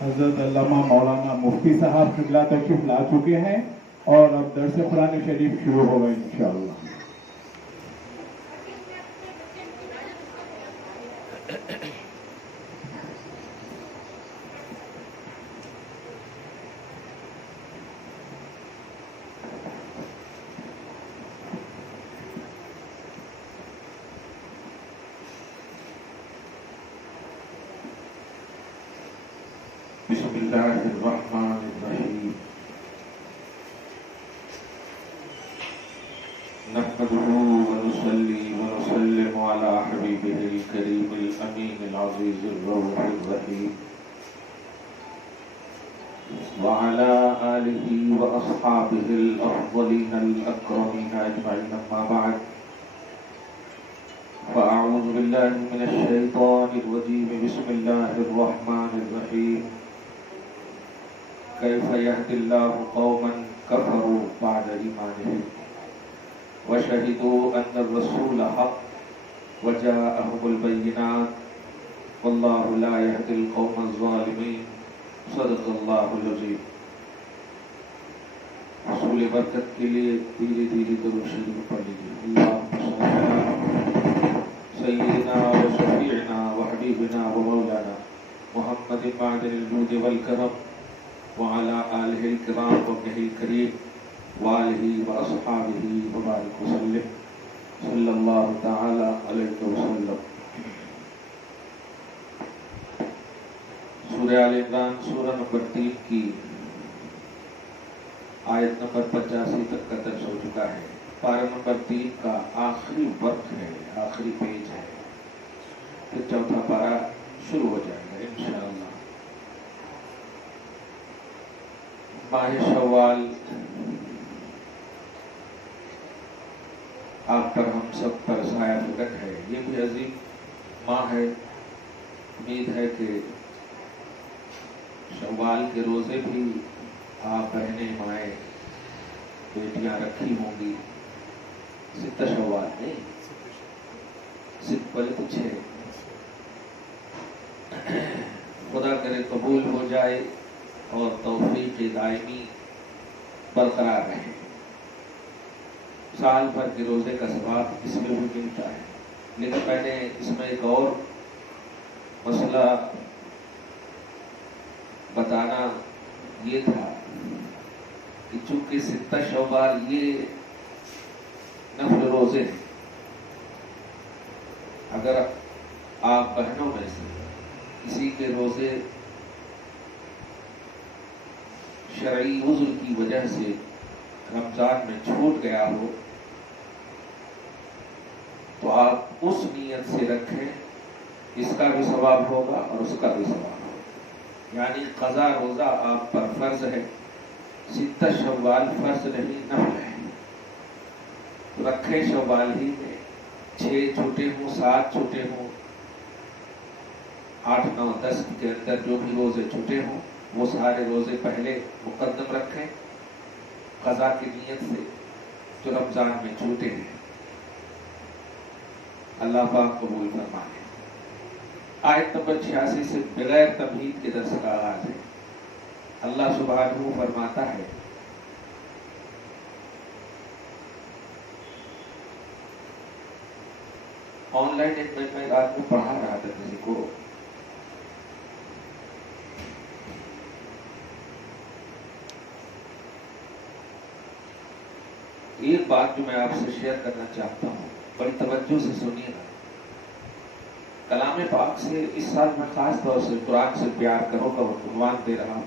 حضرت علامہ مولانا مفتی صاحب قبلہ تشریف لا چکے ہیں اور اب درس قرآن شریف شروع ہوگا انشاءاللہ۔ بسم اللہ الرحمن الرحیم نحمده ونصلي ونسلم على حبیبه الکریم الامین العزیز الرؤوف الرحیم وعلى آلہ واصحابہ الافضلین الاکرمین اجمعین اما بعد فاعوذ باللہ من الشیطان الرجیم بسم اللہ الرحمن الرحیم كيف يهدي الله قوما كفروا بعد إيمانهم وشهدوا أن الرسول حق وجاءهم البينات والله لا يهدي القوم الظالمين صدق الله العظيم۔ حصول برکت کے لیے دھیرے دھیرے درود شریف پڑھ لیجیے۔ اللهم صل على سيدنا وشفيعنا وحبيبنا ومولانا محمد معدن الجود والكرم وعلى آلہ الکرام وابنہ الکریم وآلہ واصحابہ وبارک وسلم صلی اللہ تعالی علیہ وسلم۔ سورہ آل عمران سورہ نمبر 3 کی آیت نمبر 85 تک کا درس ہو چکا ہے۔ پارہ نمبر 3 کا آخری ورق ہے، آخری پیج ہے، پھر چوتھا پارہ شروع ہو جائے گا انشاءاللہ۔ ماہ شوال آپ پر ہم سب پر سایہ فکر ہے، یہ بھی عظیم ماہ ہے۔ امید ہے کہ شوال کے روزے بھی آپ بہنیں مائیں بیٹیاں رکھی ہوں گی۔ ستہ شوال نہیں، ست پہلے تو 6۔ خدا کرے قبول ہو جائے اور توفیق دائمی برقرار رہے۔ سال بھر کے روزے کا ثواب اس میں بھی ملتا ہے، لیکن میں نے اس میں ایک اور مسئلہ بتانا یہ تھا کہ چونکہ ستہ شوال یہ نفل روزے ہیں، اگر آپ بہنوں میں سے کسی کے روزے شرعی عذر کی وجہ سے رمضان میں چھوٹ گیا ہو تو آپ اس نیت سے رکھیں، اس کا بھی ثواب ہوگا اور اس کا بھی ثواب ہوگا۔ یعنی قضا روزہ آپ پر فرض ہے، ستہ شوال فرض نہیں نفل ہے، تو رکھیں شوال ہی میں، 6 چھوٹے ہوں 7 چھوٹے ہوں 8 9 10 کے اندر جو بھی روزے چھوٹے ہوں وہ سارے روزے پہلے مقدم رکھیں قضا کی نیت سے جو رمضان میں چھوٹے ہیں۔ اللہ پاک قبول فرمائے۔ آیت نمبر 86 سے بغیر تمہید کے درس کا آغاز ہے۔ اللہ سبحانہ فرماتا ہے آن لائن ایک میں رات میں پڑھا رہا تھا کسی کو، ایک بات جو میں آپ سے شیئر کرنا چاہتا ہوں، بڑی توجہ سے سنیے گا۔ کلام پاک سے اس سال میں خاص طور سے قرآن سے پیار کرو کا عنوان دے رہا ہوں۔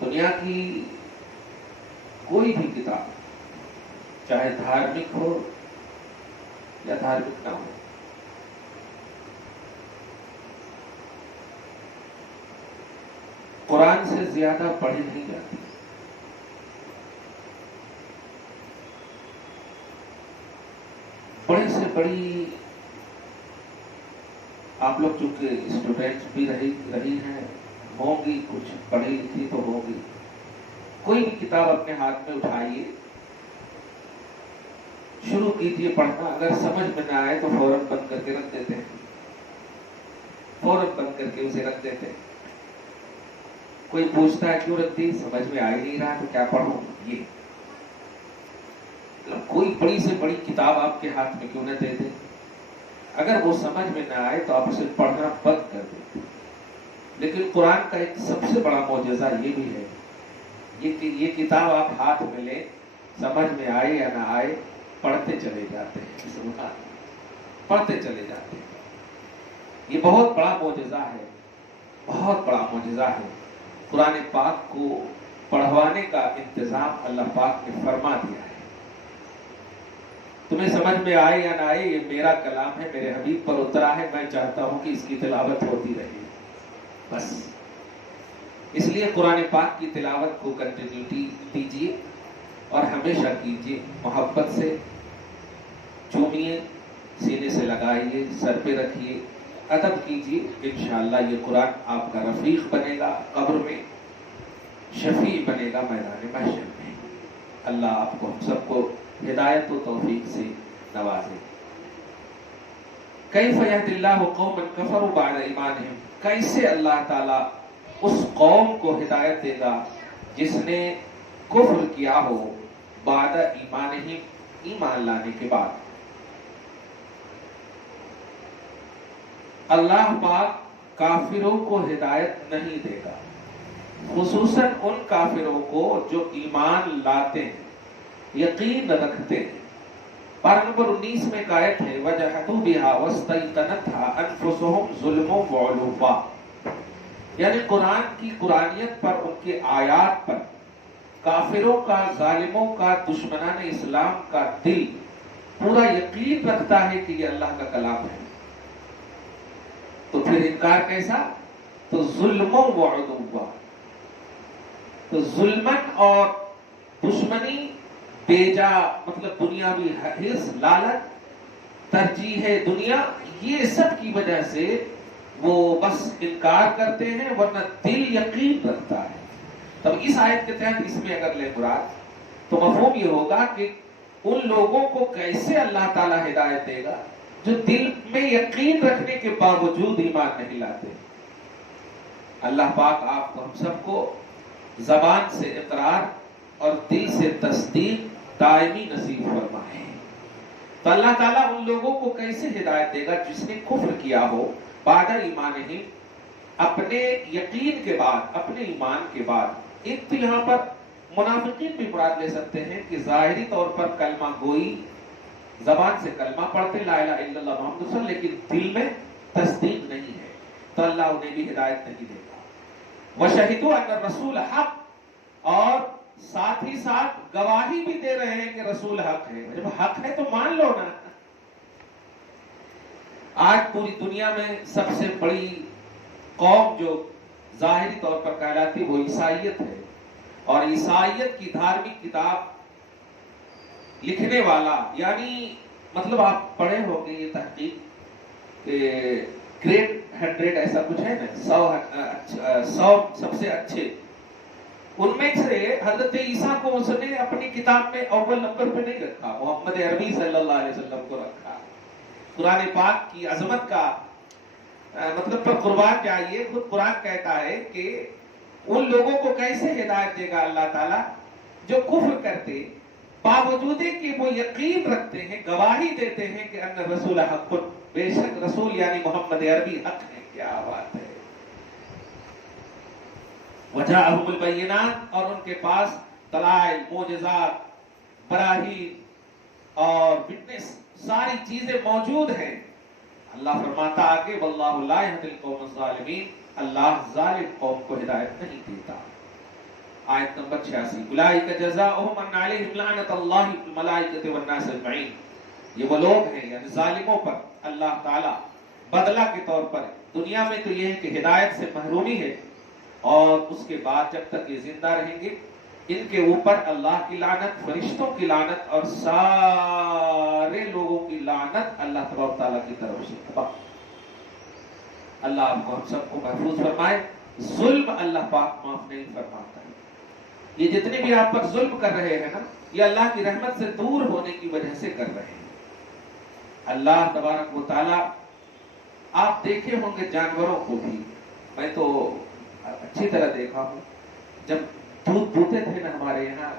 دنیا کی کوئی بھی کتاب چاہے دھارمک ہو یا دھارمک نہ ہو، قرآن سے زیادہ پڑھی نہیں جاتی۔ بڑی سے بڑی، آپ لوگ چونکہ اسٹوڈینٹس بھی رہی ہیں، ہوں گی، کچھ پڑھی لکھی تو ہوگی، کوئی بھی کتاب اپنے ہاتھ میں اٹھائیے، شروع کیجیے پڑھنا، اگر سمجھ میں نہ آئے تو فوراً بند کر کے رکھ دیتے ہیں، فوراً بند کر کے اسے رکھ دیتے ہیں۔ کوئی پوچھتا ہے کیوں رکھ دی، سمجھ میں آ ہی نہیں رہا تو کیا پڑھوں، یہ کوئی بڑی سے بڑی کتاب آپ کے ہاتھ میں کیوں نہ دے دے، اگر وہ سمجھ میں نہ آئے تو آپ اسے پڑھنا بند کر دیتے۔ لیکن قرآن کا ایک سب سے بڑا معجزہ یہ بھی ہے کہ یہ کتاب آپ ہاتھ میں لیں، سمجھ میں آئے یا نہ آئے پڑھتے چلے جاتے ہیں، پڑھتے چلے جاتے ہیں۔ یہ بہت بڑا معجزہ ہے، بہت بڑا معجزہ ہے۔ قرآن پاک کو پڑھوانے کا انتظام اللہ پاک نے فرما دیا ہے۔ تمہیں سمجھ میں آئے یا نہ آئے، یہ میرا کلام ہے، میرے حبیب پر اترا ہے، میں چاہتا ہوں کہ اس کی تلاوت ہوتی رہے، بس۔ اس لیے قرآن پاک کی تلاوت کو کنٹینیوٹی دیجیے اور ہمیشہ کیجیے، محبت سے چومیے، سینے سے لگائیے، سر پہ رکھیے، ادب کیجیے، انشاءاللہ یہ قرآن آپ کا رفیق بنے گا، قبر میں شفیع بنے گا، میدان محشر میں۔ اللہ آپ کو ہم سب کو ہدایت و توفیق سے نوازے۔ کیف یہدی اللہ قوما کفروا بعد ایمانہم، کیسے اللہ تعالیٰ اس قوم کو ہدایت دے گا جس نے کفر کیا ہو بعد ایمانہم، ایمان لانے کے بعد۔ اللہ پاک کافروں کو ہدایت نہیں دے گا، خصوصاً ان کافروں کو جو ایمان لاتے ہیں، یقین رکھتے ہیں۔ پارہ نمبر 19 میں ایک آیت ہے، وَجَحَدُوا بِهَا وَاسْتَيْقَنَتْهَا أَنفُسُهُمْ ظُلْمًا وَعُلُوًّا، یعنی قرآن کی قرآنیت پر، ان کے آیات پر کافروں کا، ظالموں کا، دشمنان اسلام کا دل پورا یقین رکھتا ہے کہ یہ اللہ کا کلام ہے، تو پھر انکار کیسا؟ تو ظلموں وعدوا، تو ظلمن اور دشمنی، بیجا مطلب دنیاوی حرص، لالچ، ترجیح دنیا، یہ سب کی وجہ سے وہ بس انکار کرتے ہیں، ورنہ دل یقین رکھتا ہے۔ تب اس آیت کے تحت اس میں اگر لے مراد تو مفہوم یہ ہوگا کہ ان لوگوں کو کیسے اللہ تعالیٰ ہدایت دے گا جو دل میں یقین رکھنے کے باوجود ایمان نہیں لاتے۔ اللہ پاک آپ کو ہم سب کو زبان سے اقرار اور دل سے تصدیق دائمی نصیب فرمائے۔ تو اللہ تعالیٰ ان لوگوں کو کیسے ہدایت دے گا جس نے کفر کیا ہو بعد ایمانہم، اپنے یقین کے بعد، اپنے ایمان کے بعد۔ ایک تو یہاں پر منافقین بھی مراد لے سکتے ہیں کہ ظاہری طور پر کلمہ گوئی، زبان سے کلمہ پڑھتے لا الہ الا اللہ محمد رسول، لیکن دل میں تصدیق نہیں ہے، تو اللہ انہیں بھی ہدایت نہیں دے گا۔ وَشَهِدُوا أَنَّ الرَّسُولَ حَقٌّ، اور ساتھ ہی ساتھ گواہی بھی دے رہے ہیں کہ رسول حق ہے۔ جب حق ہے تو مان لو نا۔ آج پوری دنیا میں سب سے بڑی قوم جو ظاہری طور پر کہلاتی وہ عیسائیت ہے، اور عیسائیت کی دھارمک کتاب لکھنے والا، یعنی مطلب آپ پڑھے ہو گے یہ تحقیق، گریٹ 100 ایسا کچھ ہے نا، 100 سب سے اچھے، ان میں سے حضرت عیسیٰ کو اس نے اپنی کتاب میں اول نمبر پہ نہیں رکھا، محمد عربی صلی اللہ علیہ وسلم کو رکھا۔ قرآن پاک کی عظمت کا مطلب پر قربان جائیے، خود قرآن کہتا ہے کہ ان لوگوں کو کیسے ہدایت دے گا اللہ تعالیٰ جو کفر کرتے، باوجود کہ وہ یقین رکھتے ہیں، گواہی دیتے ہیں کہ ان رسول حق، بے شک رسول یعنی محمد عربی حق ہے۔ کیا بات ہے! وجاءہم البینات، اور ان کے پاس دلائل، معجزات، براہین اور وٹنس، ساری چیزیں موجود ہیں۔ اللہ فرماتا آگے واللہ لا یہدی القوم الظالمین، اللہ ظالم قوم کو ہدایت نہیں دیتا۔ آیت نمبر 86، اولئک جزاؤہم ان علیہم لعنۃ اللہ والملائکۃ والناس اجمعین، یہ وہ لوگ ہیں یعنی ظالموں پر اللہ تعالی بدلہ کے طور پر دنیا میں تو یہ ہے کہ ہدایت سے محرومی ہے، اور اس کے بعد جب تک یہ زندہ رہیں گے ان کے اوپر اللہ کی لعنت، فرشتوں کی لعنت اور سارے لوگوں کی لعنت اللہ تبارک تعالیٰ کی طرف سے۔ اللہ آپ کو ہم سب کو محفوظ فرمائے۔ ظلم اللہ پاک معاف نہیں فرماتا ہے۔ یہ جتنے بھی آپ پر ظلم کر رہے ہیں نا، یہ اللہ کی رحمت سے دور ہونے کی وجہ سے کر رہے ہیں۔ اللہ تبارک و تعالی، آپ دیکھے ہوں گے جانوروں کو بھی، میں تو اچھی طرح دیکھا ہوں، جب دودھ دوتے تھے نا ہمارے یہاں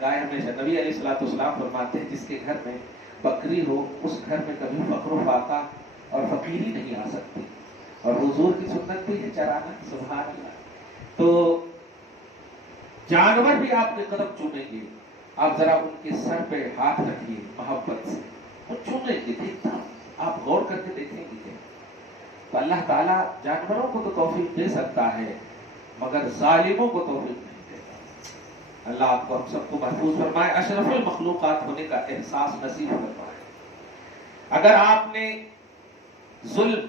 گائے، ہمیشہ نبی علیہ الصلوۃ والسلام فرماتے ہیں جس کے گھر میں بکری ہو اس گھر میں کبھی فقر و فاقہ اور فقیری نہیں آ سکتی، اور حضور کی سنت بھی ہے چرانا، سبحان اللہ۔ تو جانور بھی آپ کے قدم چومیں گے، آپ ذرا ان کے سر پہ ہاتھ رکھیے محبت سے، وہ چومیں گے، دیکھنا آپ غور کر کے دیکھیں گے۔ تو اللہ تعالیٰ جانوروں کو تو توفیق دے سکتا ہے مگر ظالموں کو توفیق نہیں دیتا۔ اللہ آپ کو ہم سب کو محفوظ فرمائے، اشرف المخلوقات ہونے کا احساس نصیب فرمائے۔ اگر آپ نے ظلم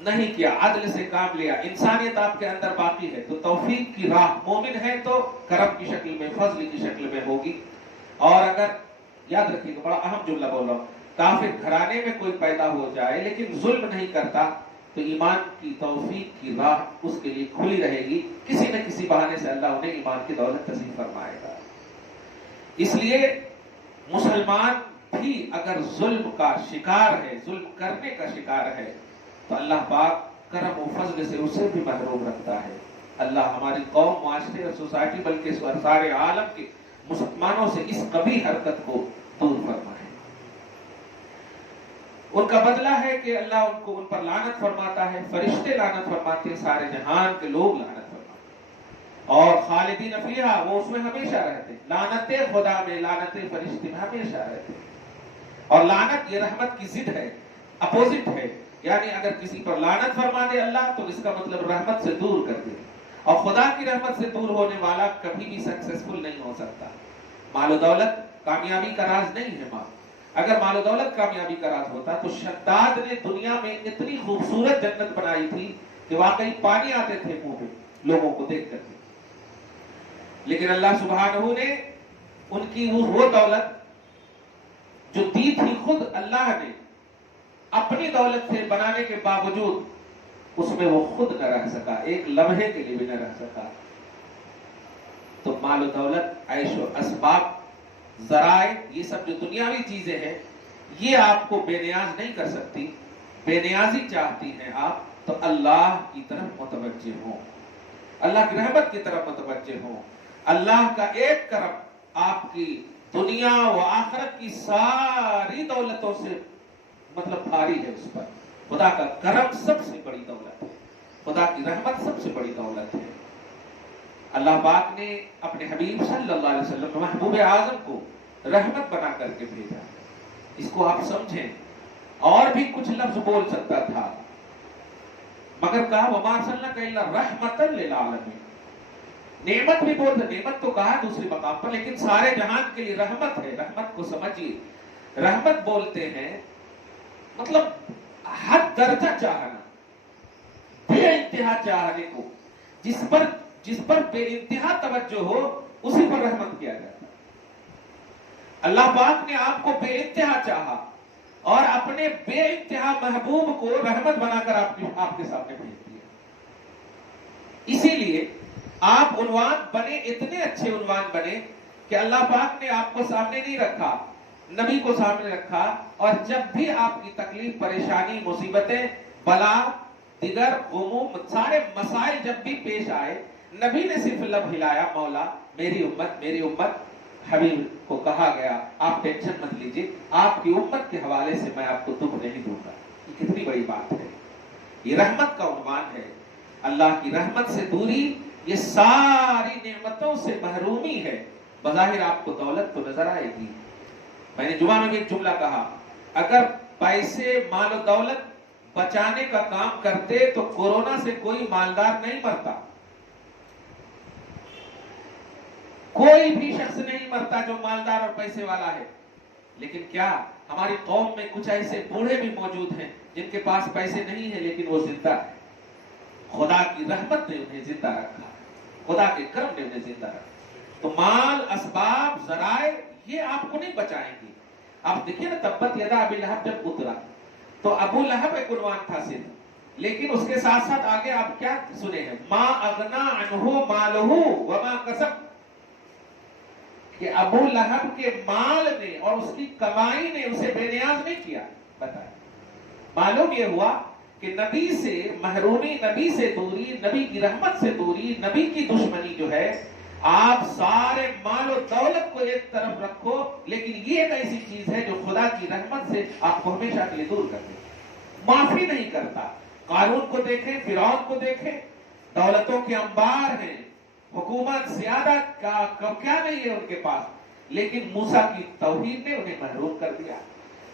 نہیں کیا، عدل سے کام لیا، انسانیت آپ کے اندر باقی ہے، تو توفیق کی راہ، مومن ہے تو کرم کی شکل میں، فضل کی شکل میں ہوگی۔ اور اگر یاد رکھیے گا، بڑا اہم جملہ بول رہا ہوں، کافر گھرانے میں کوئی پیدا ہو جائے لیکن ظلم نہیں کرتا تو ایمان کی توفیق کی راہ اس کے لیے کھلی رہے گی، کسی نہ کسی بہانے سے اللہ انہیں ایمان کی دولت نصیب فرمائے گا۔ اس لیے مسلمان بھی اگر ظلم کا شکار ہے، ظلم کرنے کا شکار ہے، تو اللہ پاک کرم و فضل سے اسے بھی محروم رکھتا ہے۔ اللہ ہماری قوم، معاشرے اور سوسائٹی بلکہ سارے عالم کے مسلمانوں سے اس قبیح حرکت کو دور فرمائے۔ ان کا بدلہ ہے کہ اللہ ان پر لعنت فرماتا ہے، فرشتے لعنت فرماتے ہیں، سارے جہان کے لوگ لعنت فرماتے ہیں، اور خالدین فیہا، وہ اس میں ہمیشہ رہتے ہیں۔ لعنت خدا میں، لعنت فرشتے میں ہمیشہ رہتے ہیں۔ اور لعنت یہ رحمت کی ضد ہے، اپوزٹ ہے، یعنی اگر کسی پر لعنت فرما دے اللہ تو اس کا مطلب رحمت سے دور کر دے، اور خدا کی رحمت سے دور ہونے والا کبھی بھی سکسیسفل نہیں ہو سکتا۔ مال و دولت کامیابی کا راز نہیں ہے۔ اگر مال و دولت کامیابی کا راز ہوتا تو شداد نے دنیا میں اتنی خوبصورت جنت بنائی تھی کہ واقعی پانی آتے تھے منہ پہ لوگوں کو دیکھ کر کے، لیکن اللہ سبحانہ نے ان کی وہ دولت جو دی تھی خود اللہ نے اپنی دولت سے بنانے کے باوجود اس میں وہ خود نہ رہ سکا، ایک لمحے کے لیے بھی نہ رہ سکا۔ تو مال و دولت، عیش و اسباب، ذرائع، یہ سب جو دنیاوی چیزیں ہیں یہ آپ کو بے نیاز نہیں کر سکتی۔ بے نیازی چاہتی ہیں آپ تو اللہ کی طرف متوجہ ہوں، اللہ کی رحمت کی طرف متوجہ ہوں۔ اللہ کا ایک کرم آپ کی دنیا و آخرت کی ساری دولتوں سے مطلب بھاری ہے اس پر۔ خدا کا کرم سب سے بڑی دولت ہے، خدا کی رحمت سب سے بڑی دولت ہے۔ اللہ پاک نے اپنے حبیب صلی اللہ علیہ وسلم محبوب اعظم کو رحمت بنا کر کے بھیجا، اس کو آپ سمجھیں۔ اور بھی کچھ لفظ بول سکتا تھا مگر کہا وما ارسلناک الا رحمۃ للعالمین، نعمت بھی بولتے، نعمت تو کہا دوسری مقام پر، لیکن سارے جہان کے لیے رحمت ہے۔ رحمت کو سمجھیے، رحمت بولتے ہیں مطلب حد درجہ چاہنا، بے انتہا چاہنے کو، جس پر بے انتہا توجہ ہو اسی پر رحمت کیا جاتا ہے۔ اللہ پاک نے آپ کو بے انتہا چاہا اور اپنے بے انتہا محبوب کو رحمت بنا کر آپ کے سامنے بھیج دیا۔ اسی لیے آپ عنوان بنے، اتنے اچھے عنوان بنے کہ اللہ پاک نے آپ کو سامنے نہیں رکھا، نبی کو سامنے رکھا، اور جب بھی آپ کی تکلیف، پریشانی، مصیبتیں، بلا، دیگر غموم، سارے مسائل جب بھی پیش آئے، نبی نے صرف لب ہلایا، مولا میری امت، میری امت۔ حبیب کو کہا گیا آپ ٹینشن مت لیجیے، آپ کی امت کے حوالے سے میں آپ کو دکھ نہیں دوں گا۔ یہ کتنی بڑی بات ہے، یہ رحمت کا عنوان ہے۔ اللہ کی رحمت سے دوری یہ ساری نعمتوں سے محرومی ہے۔ بظاہر آپ کو دولت تو نظر آئے گی، میں نے جمعہ میں بھی ایک جملہ کہا، اگر پیسے، مال و دولت بچانے کا کام کرتے تو کورونا سے کوئی مالدار نہیں مرتا، کوئی بھی شخص نہیں مرتا جو مالدار اور پیسے والا ہے۔ لیکن کیا ہماری قوم میں کچھ ایسے بوڑھے بھی موجود ہیں جن کے پاس پیسے نہیں ہیں لیکن وہ زندہ ہیں؟ خدا کی رحمت نے انہیں زندہ رکھا، خدا کے کرم نے انہیں زندہ رکھا۔ تو مال، اسباب، ذرائع یہ آپ کو نہیں بچائیں گے۔ آپ دیکھیے نا، تبت یدا ابی لہب جب اترا تو ابو لہب ایک عنوان تھا صرف، لیکن اس کے ساتھ ساتھ آگے آپ کیا سنے ہیں؟ ما اغنا عنہ مالہ وما کسب، کہ ابو لہب کے مال نے اور اس کی کمائی نے اسے بے نیاز نہیں کیا. بتائیں، معلوم یہ ہوا کہ نبی سے محرومی، نبی سے دوری، نبی کی رحمت سے دوری، نبی کی دشمنی جو ہے، آپ سارے مال و دولت کو ایک طرف رکھو، لیکن یہ ایک ایسی چیز ہے جو خدا کی رحمت سے آپ کو ہمیشہ کے لیے دور کر دے، معافی نہیں کرتا. قارون کو دیکھیں، فرعون کو دیکھیں، دولتوں کے انبار ہیں، حکومت سیادت کا کیا نہیں ہے ان کے پاس، لیکن موسیٰ کی توحید نے انہیں محروم کر دیا.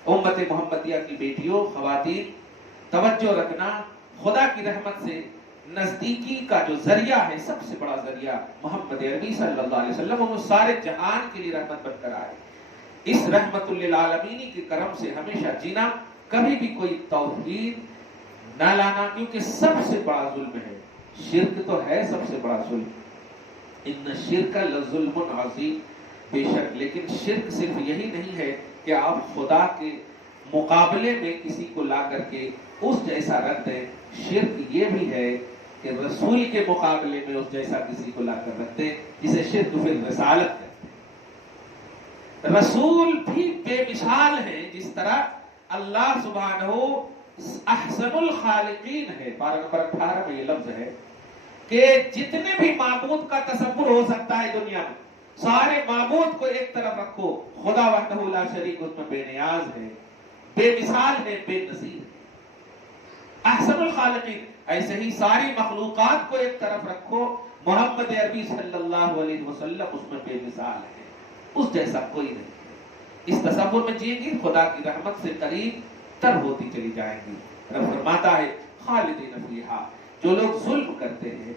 امت محمدیہ کی بیٹیوں، خواتین، توجہ رکھنا، خدا کی رحمت سے نزدیکی کا جو ذریعہ ہے، سب سے بڑا ذریعہ محمد عربی صلی اللہ علیہ وسلم، وہ سارے جہان کے لیے رحمت بن کر آئے. اس رحمت للعالمین کے کرم سے ہمیشہ جینا، کبھی بھی کوئی توحید نہ لانا، کیونکہ سب سے بڑا ظلم ہے شرک، تو ہے سب سے بڑا ظلم. ان شرک لظلم عظیم، بے شک، لیکن شرک صرف یہی نہیں ہے کہ آپ خدا کے مقابلے میں کسی کو لا کر کے اس جیسا رکھ دیں. شرک یہ بھی ہے کہ رسول کے مقابلے میں اس جیسا کسی کو لا کر رکھ دیں، جسے شرک پھر رسالت کہتے ہیں. رسول بھی بے مثال ہیں، جس طرح اللہ سبحانہ احسن الخالقین ہے. پارہ نمبر 18 میں یہ لفظ ہے کہ جتنے بھی معبود کا تصور ہو سکتا ہے دنیا میں، سارے معبود کو ایک طرف رکھو، خدا وحدہ لا شریک اس میں بے نیاز ہے، بے مثال ہے، بے نظیر ہے. احسن الخالقین. ایسے ہی ساری مخلوقات کو ایک طرف رکھو، محمد عربی صلی اللہ علیہ وسلم اس میں بے مثال ہے، اس جیسا کوئی نہیں. اس تصور میں جئیں گی، خدا کی رحمت سے قریب تر ہوتی چلی جائیں گی. رب فرماتا ہے خالدین فیہا، جو لوگ ظلم کرتے ہیں،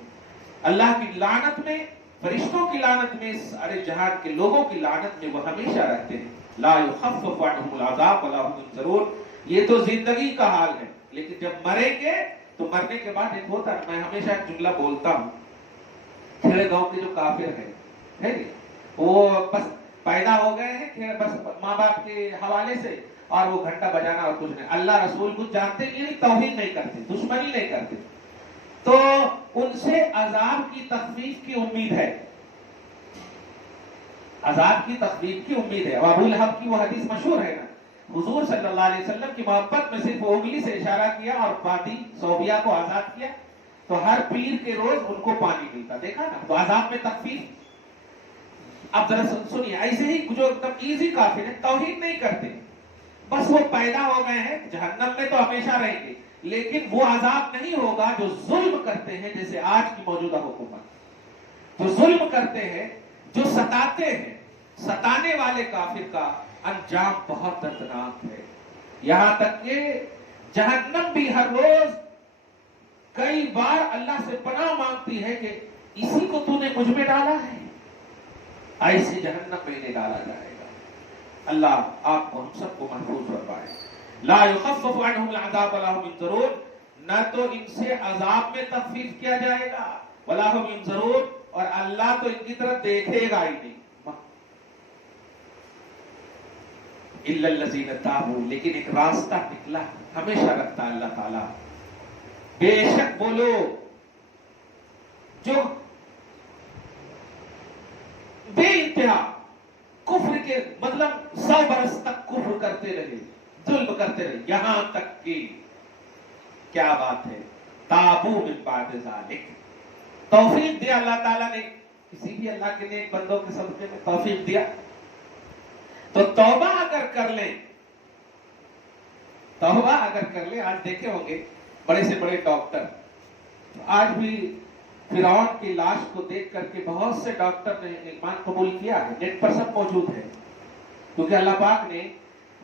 اللہ کی لعنت میں، فرشتوں کی لعنت میں، سارے جہان کے لوگوں کی لعنت میں وہ ہمیشہ رہتے ہیں. لا یخفف عنہم العذاب ولا هم ینظرون. یہ تو زندگی کا حال ہے، لیکن جب مریں گے تو مرنے کے بعد ایک ہوتا ہے. میں ہمیشہ ایک جملہ بولتا ہوں، کھیڑے گاؤں کے جو کافر ہیں، وہ بس پیدا ہو گئے ہیں بس ماں باپ کے حوالے سے، اور وہ گھنٹہ بجانا اور کچھ نہیں، اللہ رسول کچھ جانتے نہیں، توحید نہیں کرتے، دشمنی نہیں کرتے، تو ان سے عذاب کی تخفیف کی امید ہے، عذاب کی تخفیف کی امید ہے. ابو لہب کی وہ حدیث مشہور ہے نا، حضور صلی اللہ علیہ وسلم کی محبت میں صرف انگلی سے اشارہ کیا اور باقی صوبیہ کو آزاد کیا، تو ہر پیر کے روز ان کو پانی ملتا، دیکھا نا، تو عذاب میں تخفیف. اب ذرا سنیے، ایسے ہی جو ایک دم ایزی کافر ہیں، توحید نہیں کرتے، بس وہ پیدا ہو گئے ہیں، جہنم میں تو ہمیشہ رہیں گے، لیکن وہ عذاب نہیں ہوگا جو ظلم کرتے ہیں، جیسے آج کی موجودہ حکومت جو ظلم کرتے ہیں، جو ستاتے ہیں. ستانے والے کافر کا انجام بہت دردناک ہے، یہاں تک کہ جہنم بھی ہر روز کئی بار اللہ سے پناہ مانگتی ہے کہ اسی کو تو نے مجھ میں ڈالا ہے، ایسے جہنم میں انہیں ڈالا جائے گا. اللہ آپ کو ہم سب کو محفوظ فرمائے. لا یخفف عنہم العذاب ولا هم ینظرون، نہ تو ان سے عذاب میں تخفیف کیا جائے گا، ولا هم ینظرون، اور اللہ تو ان کی طرف دیکھے گا ہی نہیں. الا الذین تابوا، لیکن ایک راستہ نکلا ہمیشہ رکھتا ہے اللہ تعالیٰ. بے شک وہ لوگ جو بے انتہا کفر کے، مطلب 100 برس تک کفر کرتے رہے، ظلم کرتے رہے، یہاں تک کہ کیا بات ہے، تابو من بعد ذالک، توفیق دیا اللہ تعالیٰ نے. کسی بھی اللہ کے نیک بندوں کے صدقے میں توفیق دیا تو توبہ اگر کر لیں، توبہ اگر کر لیں. آج دیکھے ہوں گے بڑے سے بڑے ڈاکٹر، آج بھی فرعون کی لاش کو دیکھ کر کے بہت سے ڈاکٹر نے ایمان قبول کیا ہے، نیٹ پر سب موجود ہے، کیونکہ اللہ پاک نے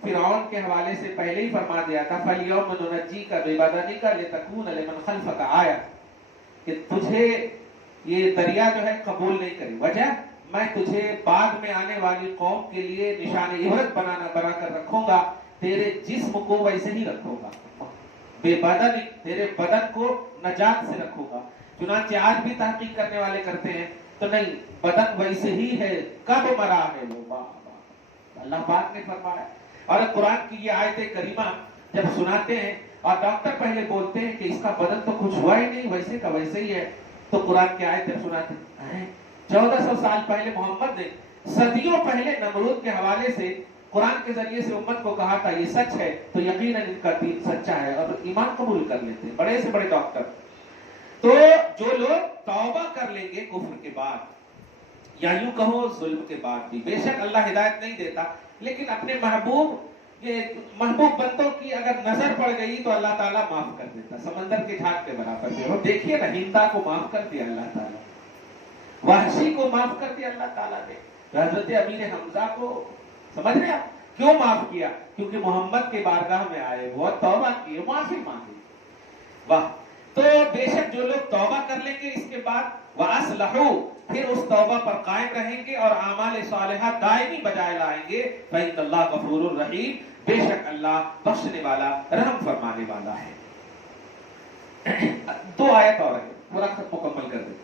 فرعون کے حوالے سے پہلے ہی فرما دیا تھا فَالْيَوْمَ نُنَجِّيكَ بِبَدَنِكَ لِتَكُونَ لِمَنْ خَلْفَكَ آیَةً، کہ تجھے یہ دریا جو ہے قبول نہیں کرے. وجہ، میں تجھے بعد میں آنے والی قوم کے لیے نشان عبرت بنا کر رکھوں گا، تیرے جسم کو ویسے ہی رکھوں گا، بے بدن، تیرے بدن کو نجات سے رکھوں گا. چنانچہ آج بھی تحقیق کرنے والے کرتے ہیں تو نہیں، بدن ویسے ہی ہے، کب مرا ہے وہ، اللہ پاک نے فرمایا. اور قرآن کی یہ آیت کریمہ جب سناتے ہیں اور ڈاکٹر پہلے بولتے ہیں کہ اس کا بدن تو کچھ ہوا ہی نہیں، ویسے کا ویسے ہی ہے، تو قرآن کی آیتیں سناتے ہیں۔ 1400 سال پہلے محمد نے صدیوں پہلے نمرود کے حوالے سے قرآن کے ذریعے سے امت کو کہا تھا یہ سچ ہے، تو یقیناً ان کا دین سچا ہے اور ایمان قبول کر لیتے ہیں بڑے سے بڑے ڈاکٹر۔ تو جو لوگ توبہ کر لیں گے کفر کے بعد یا یوں کہو ظلم کے بعد بھی، بے شک اللہ ہدایت نہیں دیتا، لیکن اپنے محبوب بندوں کی اگر نظر پڑ گئی تو اللہ تعالیٰ معاف کر دیتا، سمندر کے جھاگ کے برابر ہے۔ اور دیکھیے نا، ہندا کو معاف کر دیا اللہ تعالیٰ، وحشی کو معاف کر دیا اللہ تعالیٰ نے، حضرت امیر حمزہ کو سمجھ رہے آپ کیوں معاف کیا؟ کیونکہ محمد کے بارگاہ میں آئے، وہ توبہ کی، معافی مانگی۔ واہ! تو بے شک جو لوگ توبہ کر لیں گے اس کے بعد وَأَصْلَحُوا، پھر اس توبہ پر قائم رہیں گے اور اعمال صالحہ دائمی بجائے لائیں گے، فَإِنَّ اللَّهَ غَفُورٌ رَحِيمٌ، بے شک اللہ بخشنے والا رحم فرمانے والا ہے۔ 2 آیت اور ہے، پورا خط مکمل کر دیں۔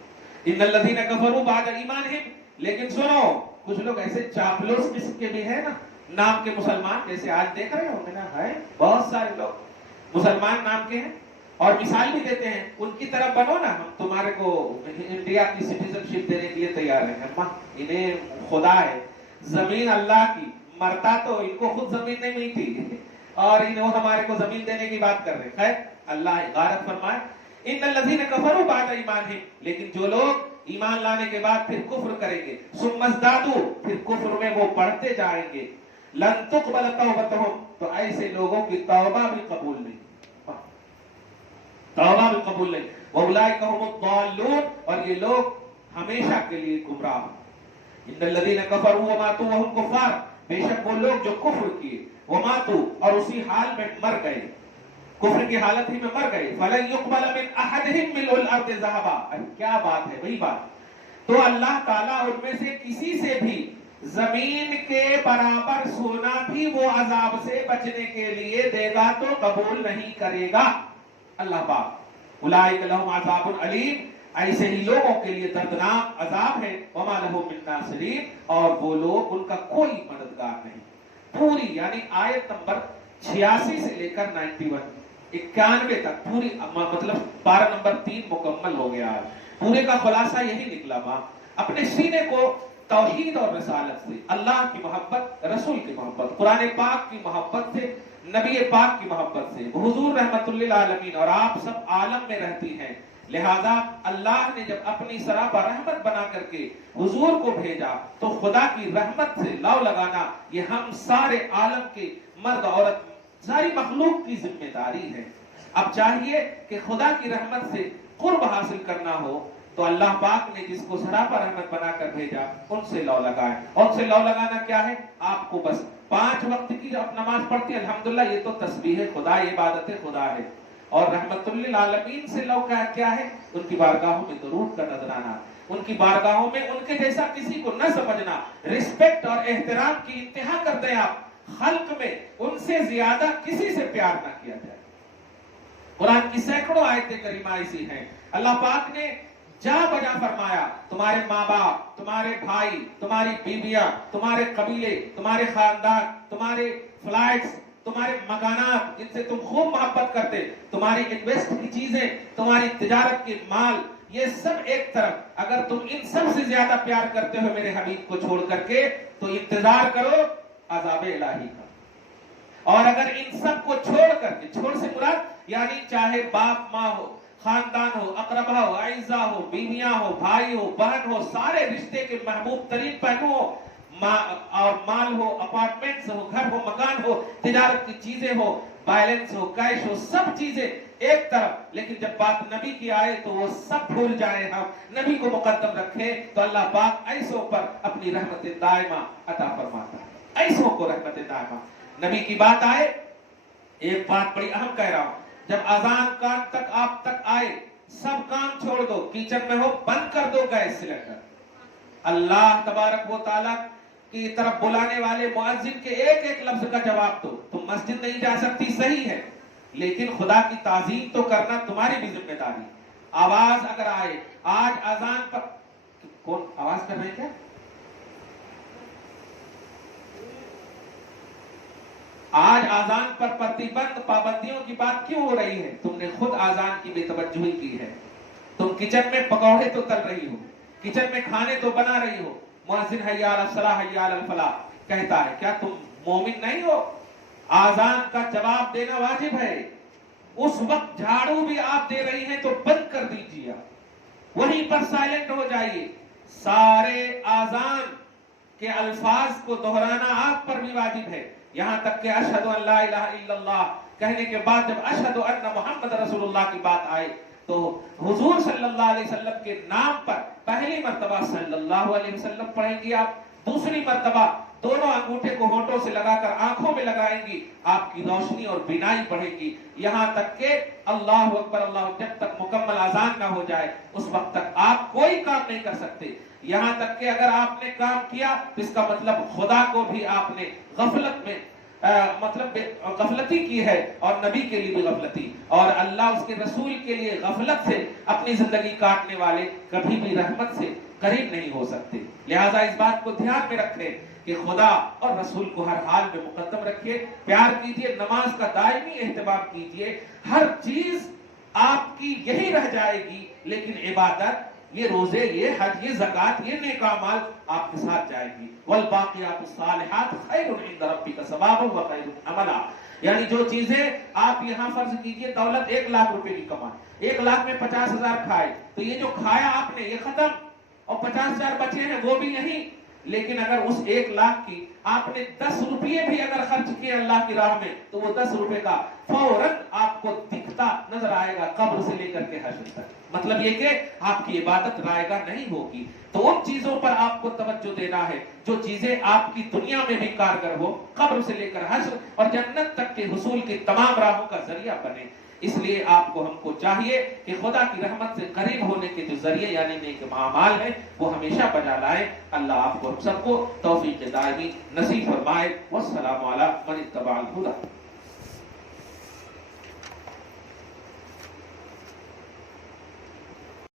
إِنَّ الَّذِينَ كَفَرُوا بَعْدَ إِيمَانِهِمْ، لیکن سنو، کچھ لوگ ایسے چاپلوس قسم کے بھی ہیں نا، نام کے مسلمان، جیسے آج دیکھ رہے ہوں گے نا، ہے بہت سارے لوگ مسلمان نام کے ہیں اور مثال بھی دیتے ہیں، ان کی طرف بنو نا، ہم تمہارے کو انڈیا کی سٹیزن شپ دینے کے لیے تیار ہیں۔ اما انہیں خدا ہے، زمین اللہ کی، مرتا تو ان کو خود زمین نہیں ملتی اور انہوں ہمارے کو زمین دینے کی بات کر رہے ہیں۔ خیر اللہ غارت فرمائے، ان الذین کفروا بعد ایمانہم، لیکن جو لوگ ایمان لانے کے بعد پھر کفر کریں گے، ثم ازدادوا، پھر کفر میں وہ بڑھتے جائیں گے، لن تقبل توبتہم، تو ایسے لوگوں کی توبہ بھی قبول نہیں، توبہ بھی قبول نہیں، وَأُولَٰئِكَ هُمُ الضَّالُّونَ، اور یہ لوگ ہمیشہ کے لیے گمراہ ہیں۔ ان الذین کفروا وماتوا وهم کفار، بے شک وہ لوگ جو کفر کیے، وماتوا، اور اسی حال میں مر گئے، کفر کی حالت ہی میں مر گئے، فَلَن يُقْبَلَ مِنْ أَحَدِهِمْ مِلْءُ الْأَرْضِ ذَهَبًا، کیا بات ہے، وہی بات، تو اللہ تعالیٰ ان میں سے کسی سے بھی زمین کے برابر سونا بھی وہ عذاب سے بچنے کے لیے دے گا تو قبول نہیں کرے گا اللہ پاک۔ اولئک لہم عذاب علیم، ایسے ہی لوگوں کے لیے دردناک عذاب ہے، وما لہم من ناصرین، اور وہ لوگ ان کا کوئی مددگار نہیں۔ پوری یعنی آیت نمبر 86 سے لے کر 91 تک پوری، مطلب پارہ نمبر 3 مکمل ہو گیا ہے۔ پورے کا خلاصہ یہی نکلا ماں، اپنے سینے کو توحید اور رسالت سے، اللہ کی محبت، رسول کی محبت، قرآن پاک کی محبت سے، نبی پاک کی محبت سے، حضور رحمت للعالمین، اور آپ سب عالم میں رہتی ہیں، لہذا اللہ نے جب اپنی سراپا رحمت بنا کر کے حضور کو بھیجا تو خدا کی رحمت سے لو لگانا یہ ہم سارے عالم کے مرد عورت ساری مخلوق کی ذمہ داری ہے۔ اب چاہیے کہ خدا کی رحمت سے قرب حاصل کرنا ہو تو اللہ پاک نے جس کو سراپا رحمت بنا کر بھیجا ان سے لو لگائیں، اور ان سے لو لگانا کیا ہے؟ آپ کو بس 5 وقت کی جو آپ نماز پڑھتی ہیں الحمدللہ، یہ تو تسبیح خدا، یہ عبادت خدا ہے، اور رحمت للعالمین سے لو کا کیا ہے؟ ان کی بارگاہوں میں درود کا نذرانہ، ان کی بارگاہوں میں ان کے جیسا کسی کو نہ سمجھنا، رسپیکٹ اور احترام کی انتہا کر دیں آپ، خلق میں ان سے زیادہ کسی سے پیار نہ کیا جائے۔ قرآن کی سینکڑوں آیتیں کریمہ ایسی ہیں، اللہ پاک نے جا بجا فرمایا، تمہارے ماں باپ، تمہارے بھائی، تمہاری بیویاں، تمہارے قبیلے، تمہارے خاندان، تمہارے فلائٹس، تمہارے مکانات جن سے تم خوب محبت کرتے، تمہاری انویسٹ کی چیزیں، تمہاری تجارت کے مال، یہ سب ایک طرف، اگر تم ان سب سے زیادہ پیار کرتے ہو میرے حبیب کو چھوڑ کر کے تو انتظار کرو عذاب الہی کا، اور اگر ان سب کو چھوڑ کر کے، چھوڑ سے مراد یعنی چاہے باپ ماں ہو، خاندان ہو، اقربا ہو، اعزا ہو، بیویاں ہو، بھائی ہو، بہن ہو، سارے رشتے کے محبوب ترین پہلو ہو، اور مال ہو، اپارٹمنٹس ہو، گھر ہو، مکان ہو، تجارت کی چیزیں ہو، بیلنس ہو، کیش ہو، سب چیزیں ایک طرف، لیکن جب بات نبی کی آئے تو وہ سب بھول جائیں، ہم نبی کو مقدم رکھیں تو اللہ پاک ایسوں پر اپنی رحمت دائمہ عطا فرماتا ہے، ایسوں کو رحمت دائمہ۔ نبی کی بات آئے، ایک بات بڑی اہم کہہ رہا ہوں، جب اذان کان تک آپ تک آئے سب کام چھوڑ دو، کچن میں ہو بند کر دو گیس سلنڈر، اللہ تبارک و تعالیٰ کی طرف بلانے والے مؤذن کے ایک ایک لفظ کا جواب دو۔ تم مسجد نہیں جا سکتی صحیح ہے، لیکن خدا کی تعظیم تو کرنا تمہاری بھی ذمہ داری۔ آواز اگر آئے، آج اذان پر کون آواز کر رہے کیا؟ آج آزان پر پرتیبند پابندیوں کی بات کیوں ہو رہی ہے؟ تم نے خود آزان کی بے توجہی کی ہے. تم کچن میں پکوڑے تو تل رہی ہو، کچن میں کھانے تو بنا رہی ہو، مؤذن حی علی الصلاۃ حی علی الفلاح کہتا ہے. کیا تم مومن نہیں ہو؟ آزان کا جواب دینا واجب ہے. اس وقت جھاڑو بھی آپ دے رہی ہیں تو بند کر دیجیے، وہیں پر سائلنٹ ہو جائیے. سارے آزان کے الفاظ کو دہرانا آپ پر بھی واجب ہے، یہاں تک کہ اشہد ان لا الہ الا اللہ کہنے کے بعد جب اشہد ان محمد رسول اللہ کی بات آئے تو حضور صلی اللہ علیہ وسلم کے نام پر پہلی مرتبہ صلی اللہ علیہ وسلم پڑھیں گی آپ، دوسری مرتبہ دونوں انگوٹھے کو ہونٹوں سے لگا کر آنکھوں میں لگائیں گی، آپ کی روشنی اور بینائی بڑھے گی، یہاں تک کہ اللہ اکبر اللہ، جب تک مکمل اذان نہ ہو جائے اس وقت تک آپ کوئی کام نہیں کر سکتے. یہاں تک کہ اگر آپ نے کام کیا تو اس کا مطلب خدا کو بھی آپ نے غفلت میں غفلتی کی ہے، اور نبی کے لیے بھی غفلتی، اور اللہ اس کے رسول کے لیے غفلت سے اپنی زندگی کاٹنے والے کبھی بھی رحمت سے قریب نہیں ہو سکتے. لہٰذا اس بات کو دھیان میں رکھیں کہ خدا اور رسول کو ہر حال میں مقدم رکھیے، پیار کیجیے، نماز کا دائمی اہتمام کیجیے. ہر چیز آپ کی یہی رہ جائے گی، لیکن عبادت، یہ روزے، یہ حج، یہ زکوٰۃ، یہ نیک اعمال آپ کے ساتھ جائے گی. والباقیات الصالحات خیر عند ربک ثوابا وخیر عملا. یعنی جو چیزیں آپ یہاں فرض کیجئے دولت 1 لاکھ روپے کی کمائے، 1 لاکھ میں 50,000 کھائے، تو یہ جو کھایا آپ نے یہ ختم، اور 50,000 بچے ہیں وہ بھی نہیں. لیکن اگر اس 1 لاکھ کی آپ نے 10 روپے بھی اگر خرچ کیے اللہ کی راہ میں تو وہ 10 روپے کا فوراً آپ کو دکھتا نظر آئے گا قبر سے لے کر کے حشر تک. مطلب یہ کہ آپ کی عبادت رائگاں نہیں ہوگی. تو ان چیزوں پر آپ کو توجہ دینا ہے جو چیزیں آپ کی دنیا میں بھی کارگر ہو، قبر سے لے کر حشر اور جنت تک کے حصول کی تمام راہوں کا ذریعہ بنے. اس لیے آپ کو، ہم کو چاہیے کہ خدا کی رحمت سے قریب ہونے کے جو ذریعے یعنی نیک اعمال ہیں وہ ہمیشہ بجا لائیں. اللہ آپ کو ہم سب کو توفیق دائمی نصیب فرمائے. والسلام علی من اتبع الہدی.